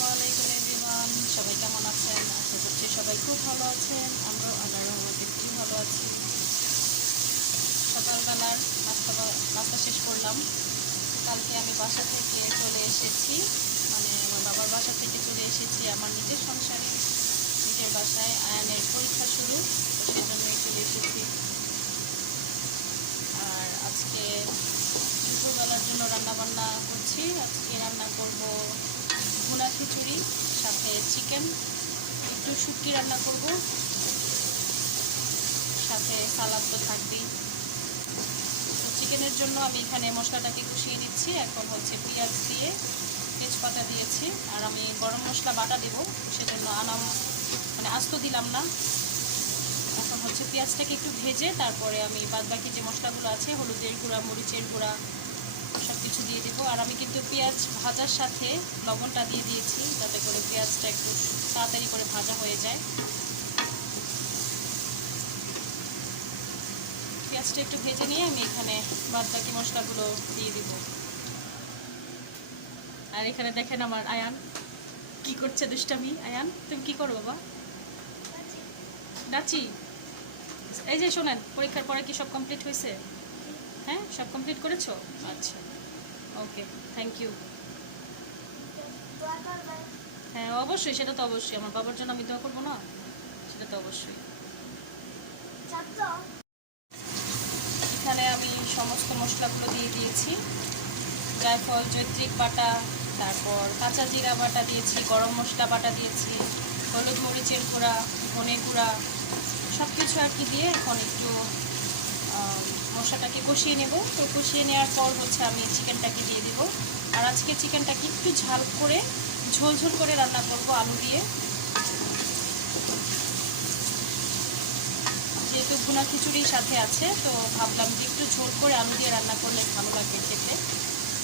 আসসালামু আলাইকুম এভরিওয়ান, সবাই কেমন আছেন? আশা করছি সবাই খুব ভালো আছেন। আমরাও আল্লাহর রহমতে খুব ভালো আছি। সকালবেলার নাস্তা শেষ করলাম। কালকে আমি বাসা থেকে চলে এসেছি, মানে আমার বাবার বাসা থেকে চলে এসেছি আমার নিজের সংসারে, নিজের বাসায়। আয়ানের পরীক্ষা শুরু, তো সেজন্যই চলে এসেছি। আর আজকে দুপুরবেলার জন্য রান্নাবান্না করছি। আজকে রান্না করব ভুনা খিচুড়ি, সাথে চিকেন, একটু শুটকি রান্না করব, সাথে সালাদ তো থাকবেই। তো চিকেনের জন্য আমি এখানে মশলাটাকে কষিয়ে নিচ্ছি। এখন হচ্ছে পেঁয়াজ দিয়ে তেজপাতা দিয়েছি, আর আমি গরম মশলা বাটা দেব, সেজন্য আস্ত দিলাম না। এখন হচ্ছে পেঁয়াজটাকে একটু ভেজে তারপরে আমি বাদবাকি যে মশলাগুলো আছে, হলুদের গুঁড়া, মরিচের গুঁড়া, সব কিছু দিয়ে দেবো। আর আমি কিন্তু পেঁয়াজ ভাজার সাথে লবণটা দিয়ে দিয়েছি, যাতে করে পেঁয়াজটা একটু তাড়াতাড়ি করে ভাজা হয়ে যায়। পেঁয়াজটা একটু ভেজে নিয়ে আমি এখানে বাদবাকি মশলাগুলো দিয়ে দিব। আর এখানে দেখেন আমার আয়ান কি করছে, দুষ্টামি। আয়ান, তুমি কি করো বাবা? ডাচি। এই যে শোনেন, পরীক্ষার পরে কি সব কমপ্লিট হয়েছে? হ্যাঁ, সব কমপ্লিট করেছো? আচ্ছা, ওকে, থ্যাংক ইউ। হ্যাঁ অবশ্যই, সেটা তো অবশ্যই। আমার বাবার জন্য আমি দোয়া করবো না? সেটা তো অবশ্যই। এখানে আমি সমস্ত মশলাগুলো দিয়ে দিয়েছি। জায়ফল, জৈত্রিক বাটা, তারপর কাঁচা জিরা বাটা দিয়েছি, গরম মশলা বাটা দিয়েছি, হলুদ মরিচের গুঁড়া, ধনে গুঁড়া, সব কিছু আর কি দিয়ে এখন একটু মশলাটাকে কষিয়ে নেব। তো কষিয়ে নেওয়ার পর হচ্ছে আমি চিকেনটাকে দিয়ে দিব। আর আজকে চিকেনটাকে একটু ঝাল করে, ঝোল করে রান্না করব আলু দিয়ে। যেহেতু ভুনা খিচুড়ির সাথে আছে, তো ভাবলাম যে একটু ঝোল করে আলু দিয়ে রান্না করলে ভালো লাগবে খেতে।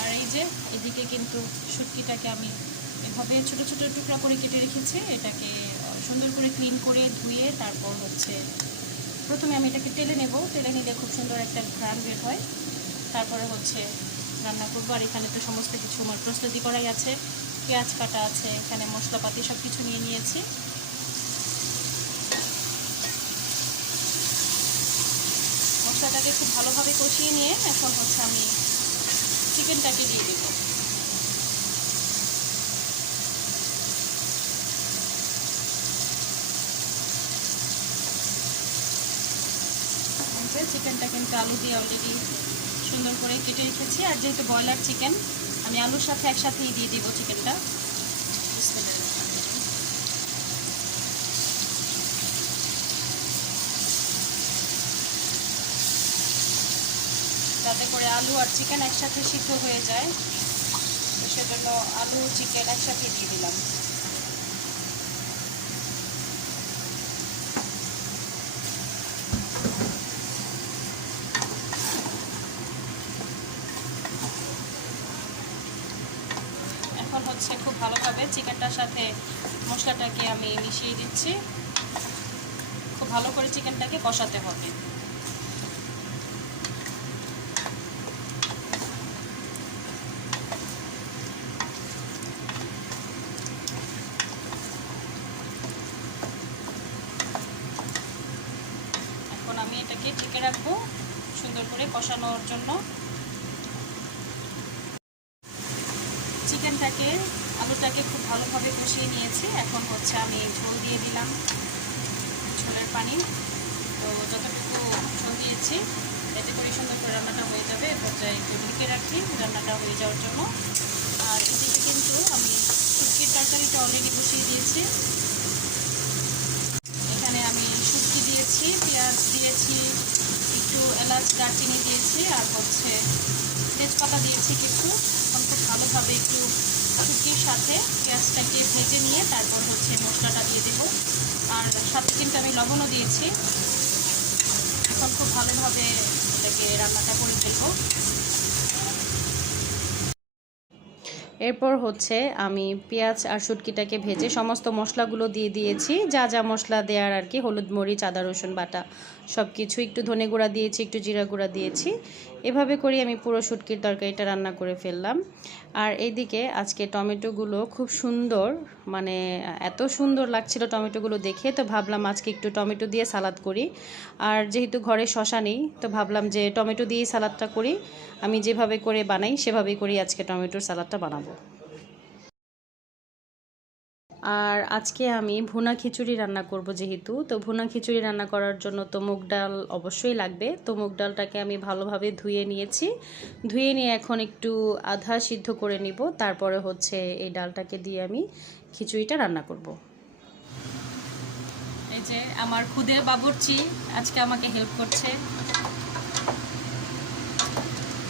আর এই যে এদিকে কিন্তু শুটকিটাকে আমি এভাবে ছোট ছোট টুকরা করে কেটে রেখেছি। এটাকে সুন্দর করে ক্লিন করে ধুয়ে তারপর হচ্ছে প্রথমে আমি এটাকে তেলে নেব। তেলে নিলে খুব সুন্দর একটা ঘ্রাণ বের হয়। তারপরে হচ্ছে রান্না করবো। আর এখানে তো সমস্ত কিছু আমার প্রস্তুতি করাই আছে। পেঁয়াজ কাটা আছে, এখানে মশলাপাতি সব কিছু নিয়ে নিয়েছি। মশলাটাকে খুব ভালোভাবে কষিয়ে নিয়ে এখন হচ্ছে আমি চিকেনটাকে দিয়ে দেব। চিকেনটা কিন্তু আলু দিয়ে অলরেডি সুন্দর করে কেটে রেখেছি। আর যেহেতু ব্রয়লার চিকেন, আমি আলুর সাথে একসাথেই দিয়ে দিব চিকেনটা। যাতে করে আলু আর চিকেন একসাথে সিদ্ধ হয়ে যায়, তো সেজন্য আলু চিকেন একসাথে দিয়ে দিলাম। এখন হচ্ছে খুব ভালোভাবে চিকেনটার সাথে মশলাটাকে আমি মিশিয়ে দিচ্ছি। খুব ভালো করে চিকেনটাকে কষাতে হবে। এখন আমি এটাকে ঢেকে রাখবো সুন্দর করে কষানোর জন্য। চিকেনটাকে, আলুটাকে খুব ভালোভাবে কষিয়ে নিয়েছি। এখন হচ্ছে আমি ঝোল দিয়ে দিলাম, ঝোলের পানি। তো যতটুকু ঝোল দিয়েছি এতে করে সুন্দর করে রান্নাটা হয়ে যাবে। পর্যায়ে একটু ঢেকে রাখি রান্নাটা হয়ে যাওয়ার জন্য। আর এদিকে কিন্তু আমি শুটকির তরকারিটা অলরেডি বসিয়ে দিয়েছি। এখানে আমি শুটকি দিয়েছি, পেঁয়াজ দিয়েছি, একটু এলাচ, দারচিনি দিয়েছি, আর হচ্ছে তেজপাতা দিয়েছি কিছু। এখন খুব ভালোভাবে একটু শুটকির সাথে পেঁয়াজটাকে ভেজে নিয়ে তারপর হচ্ছে মশলাটা দিয়ে দেবো। আর সাথে কিন্তু আমি লবণও দিয়েছি। এখন খুব ভালোভাবে এটাকে রান্নাটা করে ফেলবো। এরপর হচ্ছে আমি পেঁয়াজ আর শুটকিটাকে ভেজে সমস্ত মশলাগুলো দিয়ে দিয়েছি, যা যা মশলা দেওয়ার আর কি, হলুদ মরিচ, আদা রসুন বাটা সব কিছু, একটু ধনে গুঁড়া দিয়েছি, একটু জিরা গুঁড়া দিয়েছি। এভাবে করে আমি পুরো শুটকির তরকারিটা রান্না করে ফেললাম। আর এইদিকে আজকে টমেটোগুলো খুব সুন্দর, মানে এত সুন্দর লাগছিল টমেটোগুলো দেখে, তো ভাবলাম আজকে একটু টমেটো দিয়ে সালাদ করি। আর যেহেতু ঘরে শসা নেই, তো ভাবলাম যে টমেটো দিয়েই সালাদটা করি। আমি যেভাবে করে বানাই সেভাবেই করি আজকে টমেটোর সালাদটা বানাবো। আর আজকে আমি ভুনা খিচুড়ি রান্না করব যেহেতু, তো ভুনা খিচুড়ি রান্না করার জন্য তো মুগ ডাল অবশ্যই লাগবে। তো মুগ ডালটাকে আমি ভালোভাবে ধুয়ে নিয়েছি। ধুয়ে নিয়ে এখন একটু আধা সিদ্ধ করে নিব, তারপরে হচ্ছে এই ডালটাকে দিয়ে আমি খিচুড়িটা রান্না করব। এই যে আমার খুদে বাবুর্চি আজকে আমাকে হেল্প করছে।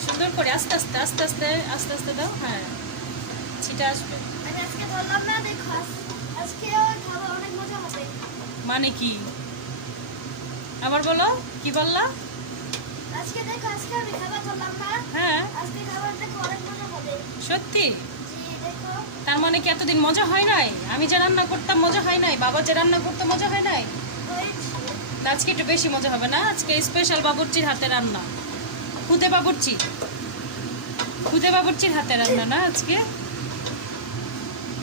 সুন্দর করে আস্তে আস্তে আস্তে আস্তে আস্তে আস্তে দাও। হ্যাঁ, ছিটা আসবে। আজকে বললাম না, দেখো আজকেও খাওয়া অনেক মজা হবে। মানে কি আবার বলো, কি বললা? আজকে দেখো, আজকে আমি খাবার বললাম না। হ্যাঁ, আজকে খাবার দেখো অনেক মজা হবে। সত্যি? জি দেখো। তার মানে কি এতদিন মজা হয় নাই? আমি যে রান্না করতাম মজা হয় নাই, বাবা যে রান্না করতো মজা হয় নাই? হয়েছে। না, আজকে একটু বেশি মজা হবে না? আজকে স্পেশাল বাবুর্চির হাতে রান্না, খুদে বাবুর্চি, খুদে বাবুর্চির হাতে রান্না না আজকে।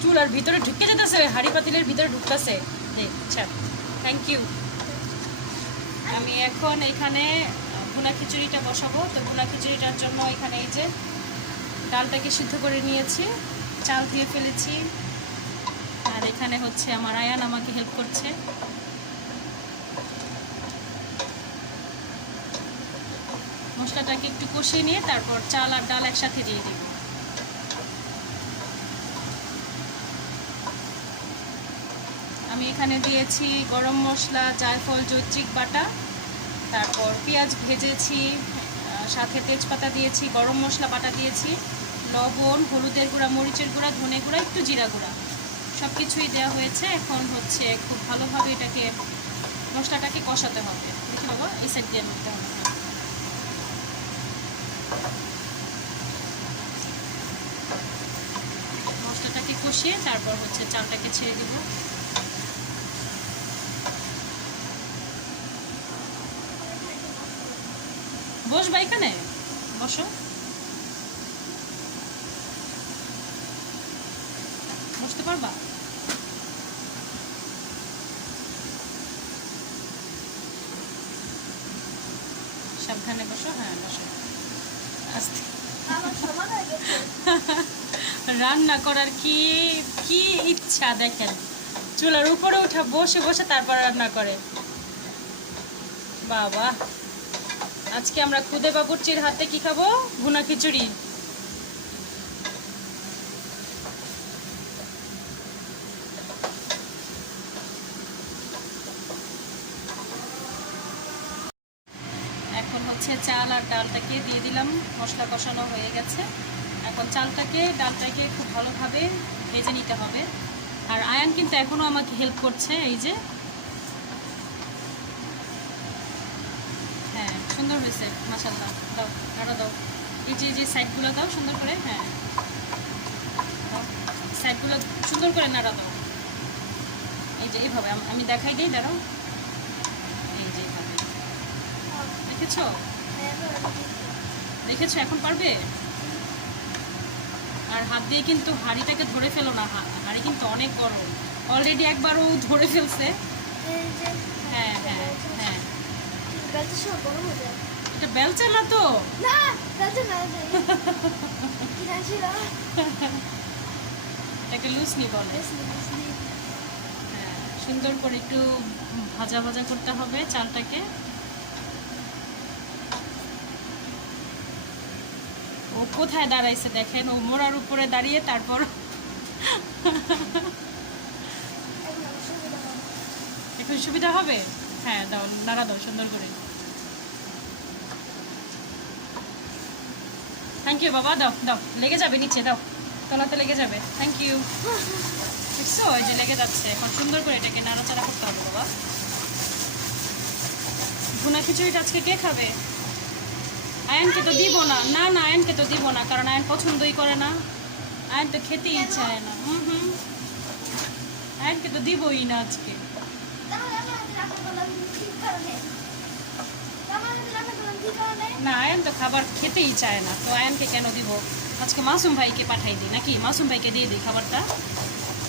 চুলার ভিতরে ঢুকে যেতেছে, হাড়ি পাতিলের ভিতরে ঢুকতেছে। আচ্ছা, থ্যাংক ইউ। আমি এখন এখানে ভুনা খিচুড়িটা বসাবো। তো ভুনা খিচুড়িটার জন্য এখানে এই যে ডালটাকে সিদ্ধ করে নিয়েছি, চাল ধুয়ে ফেলেছি। আর এখানে হচ্ছে আমার আয়ান আমাকে হেল্প করছে। মশলাটাকে একটু কষিয়ে নিয়ে তারপর চাল আর ডাল একসাথে দিয়ে দেব। আমি এখানে দিয়েছি গরম মশলা, জায়ফল, জৈত্রিক বাটা, তারপর পেঁয়াজ ভেজেছি, সাথে তেজপাতা দিয়েছি, গরম মশলা বাটা দিয়েছি, লবণ, হলুদের গুঁড়া, মরিচের গুঁড়া, ধনে গুঁড়া, একটু জিরা গুঁড়া, সব কিছুই দেওয়া হয়েছে। এখন হচ্ছে খুব ভালোভাবে এটাকে, মশলাটাকে কষাতে হবে। দেখি বাবা, এই সাইড দিয়ে নিতে হবে। মশলাটাকে কষিয়ে তারপর হচ্ছে চালটাকে ছেড়ে দেব। বসবা এখানে, বসো, বসতে পারবা? সাবধানে বসো। হ্যাঁ বসো, আস্তে। আমার সমান হয়ে গেছে। রান্না করার কি কি ইচ্ছা দেখেন, চুলার উপরে উঠে বসে বসে তারপর রান্না করে। বাবা, আজকে আমরা খুদে বাবুর্চির হাতে কি খাবো? ভুনা খিচুড়ি। এখন হচ্ছে চাল আর ডালটাকে দিয়ে দিলাম, মশলা কষানো হয়ে গেছে। এখন চালটাকে, ডালটাকে খুব ভালোভাবে ভেজে নিতে হবে। আর আয়ান কিন্তু এখনো আমাকে হেল্প করছে, এই যে। হ্যাঁ, সুন্দর হয়েছে মাশাআল্লাহ। দাও, আরো দাও, এই যে সাইডগুলো দাও সুন্দর করে। হ্যাঁ, সাইডগুলো সুন্দর করে নাড়া দাও। এই যে এইভাবে আমি দেখাই দিই, দাঁড়াও। এই যে এইভাবে দেখেছো, দেখেছো? এখন পারবে? আর হাত দিয়ে কিন্তু হাঁড়িটাকে ধরে ফেলো না, হাঁড়ি কিন্তু অনেক বড়, অলরেডি একবার ও ধরে ফেলছে। হ্যাঁ হ্যাঁ হ্যাঁ, বেলচা সব বড় হয়ে যায়। এটা বেলচা না তো। না, বেলচা না। কি রাশি না? এটাকে লুসনি বলে। হ্যাঁ, সুন্দর করে একটু ভাজা ভাজা করতে হবে চালটাকে। ও কোথায় দাঁড়াইছে দেখেন, ও মোড়ার উপরে দাঁড়িয়ে তারপর। এখন সুবিধা হবে? হ্যাঁ দাও, নাড়া দাও সুন্দর করে। থ্যাংক ইউ বাবা, দাও দাও, লেগে যাবে নিচে, দাও, তলাতে লেগে যাবে। Thank you. দেখছো, ওই যে লেগে যাচ্ছে। এখন সুন্দর করে এটাকে নাড়াচাড়া করতে হবে বাবা। ভুনা খিচুড়িটা আজকে কে খাবে? আয়নকে তো দিব না, না না, আয়নকে তো দিব না, কারণ আয়ন পছন্দই করে না, আয়ন তো খেতেই চায় না। আয়নকে তো দিবই না আজকে। আমার হাতে রান্না করলাম কি কারণে? না, আয়ান তো খাবার খেতেই চায় না, তো আয়ানকে কেন দিব? আজকে মাসুম ভাইকে পাঠাই দিই নাকি? মাসুম ভাইকে দিয়ে দিই খাবারটা।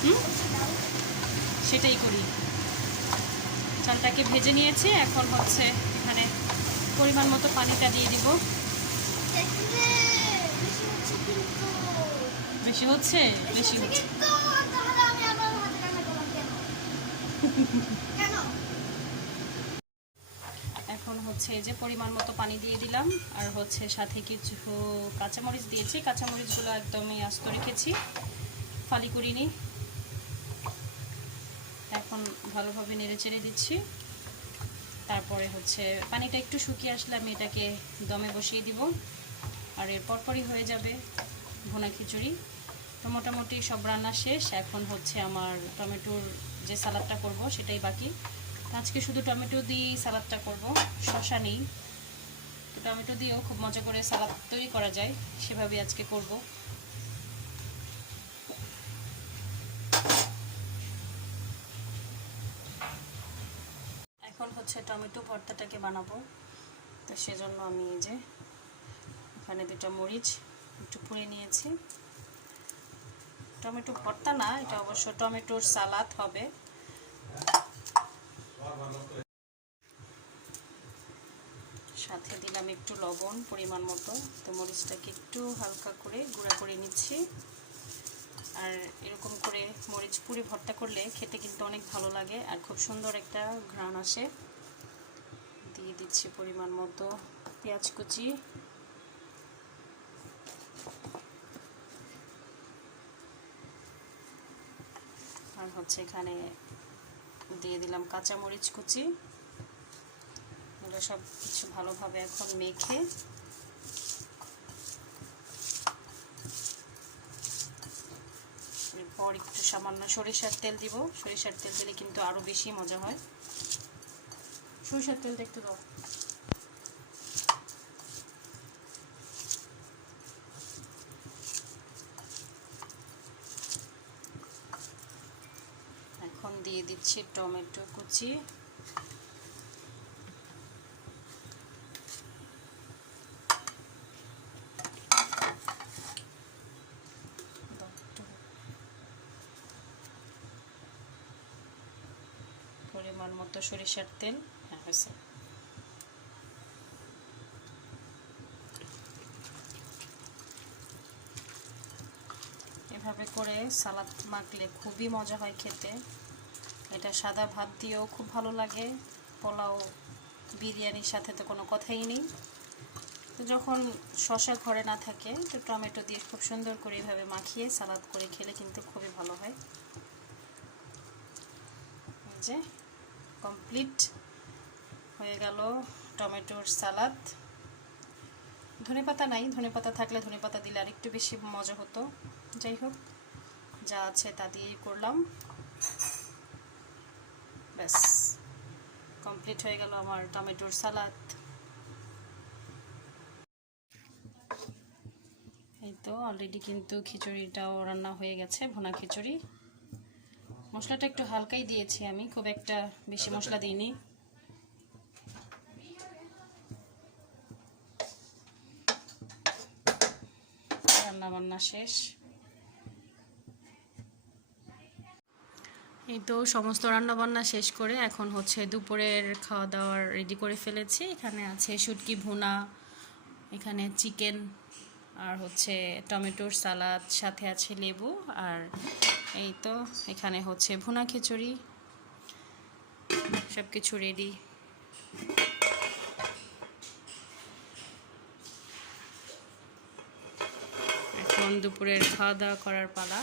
হুম, সেটাই করি। চালটাকে ভেজে নিয়েছি, এখন হচ্ছে এখানে পরিমাণ মতো পানিটা দিয়ে দিব। দেখলে বেশি হচ্ছে কিন্তু। বেশি হচ্ছে? বেশি হচ্ছে হচ্ছে। কিন্তু তাহলে আমি আমার হাতে রান্না করলাম কেন? কেন? এখন হচ্ছে এই যে পরিমাণ মতো পানি দিয়ে দিলাম, আর হচ্ছে সাথে কিছু কাঁচামরিচ দিয়েছি। কাঁচামরিচগুলো একদমই আস্ত রেখেছি, ফালি করিনি। এখন ভালোভাবে নেড়ে চেড়ে দিচ্ছি। তারপরে হচ্ছে পানিটা একটু শুকিয়ে আসলে আমি এটাকে দমে বসিয়ে দিব, আর এর পরপরই হয়ে যাবে ভুনা খিচুড়ি। তো মোটামুটি সব রান্না শেষ। এখন হচ্ছে আমার টমেটোর যে সালাদটা করব সেটাই বাকি। আজকে শুধু টমেটো দিয়েই সালাদটা করব, শসা নেই। তো টমেটো দিয়েও খুব মজা করে সালাদ তৈরি করা যায়, সেভাবে আজকে করব। এখন হচ্ছে টমেটো ভর্তাটাকে বানাবো। তো সেজন্য আমি এই যে এখানে দুটো মরিচ একটু পুড়ে নিয়েছি। টমেটো ভর্তা না, এটা অবশ্য টমেটোর সালাদ হবে। সাথে দিলাম একটু লবণ পরিমাণ মতো। তো মরিচটাকে একটু হালকা করে গুঁড়া করে নিচ্ছি। আর এরকম করে মরিচ পুরি ভর্তা করলে খেতে কিন্তু অনেক ভালো লাগে, আর খুব সুন্দর একটা ঘ্রাণ আসে। দিয়ে দিচ্ছি পরিমাণ মতো পেঁয়াজ কুচি, আর হচ্ছে এখানে দিয়ে দিলাম কাঁচামরিচ কুচি। এগুলো সব কিছু ভালোভাবে এখন মেখে এরপর একটু সামান্য সরিষার তেল দিব। সরিষার তেল দিলে কিন্তু আরও বেশি মজা হয়। সরিষার তেলটা একটু দাও। এখন দিয়ে দিচ্ছি টমেটো কুচি, পরিমাণ মতো সরিষার তেল। হ্যাঁ, হয়েছে। এভাবে করে সালাদ মাখলে খুবই মজা হয় খেতে। এটা সাদা ভাত দিয়েও খুব ভালো লাগে, পোলাও বিরিয়ানির সাথে তো কোনো কথাই নেই। তো যখন শসা ঘরে না থাকে, তো টমেটো দিয়ে খুব সুন্দর করে এভাবে মাখিয়ে সালাদ করে খেলে কিন্তু খুবই ভালো হয়। এই যে কমপ্লিট হয়ে গেল টমেটোর সালাদ। ধনেপাতা নাই, ধনেপাতা থাকলে ধনেপাতা দিলে আর একটু বেশি মজা হতো। যাই হোক, যা আছে তা দিয়েই করলাম। ব্যাস, কমপ্লিট হয়ে গেল আমার টমেটোর সালাদ। এই তো অলরেডি কিন্তু খিচুড়িটাও রান্না হয়ে গেছে, ভুনা খিচুড়ি। মশলাটা একটু হালকাই দিয়েছি আমি, খুব একটা বেশি মশলা দিইনি। রান্না বান্না শেষ। এই তো সমস্ত রান্নাবান্না শেষ করে এখন হচ্ছে দুপুরের খাওয়া দাওয়ার রেডি করে ফেলেছি। এখানে আছে শুটকি ভুনা, এখানে চিকেন, আর হচ্ছে টমেটোর সালাদ, সাথে আছে লেবু, আর এই তো এখানে হচ্ছে ভুনা খিচুড়ি। সব কিছু রেডি। এখন দুপুরের খাওয়া দাওয়া করার পালা।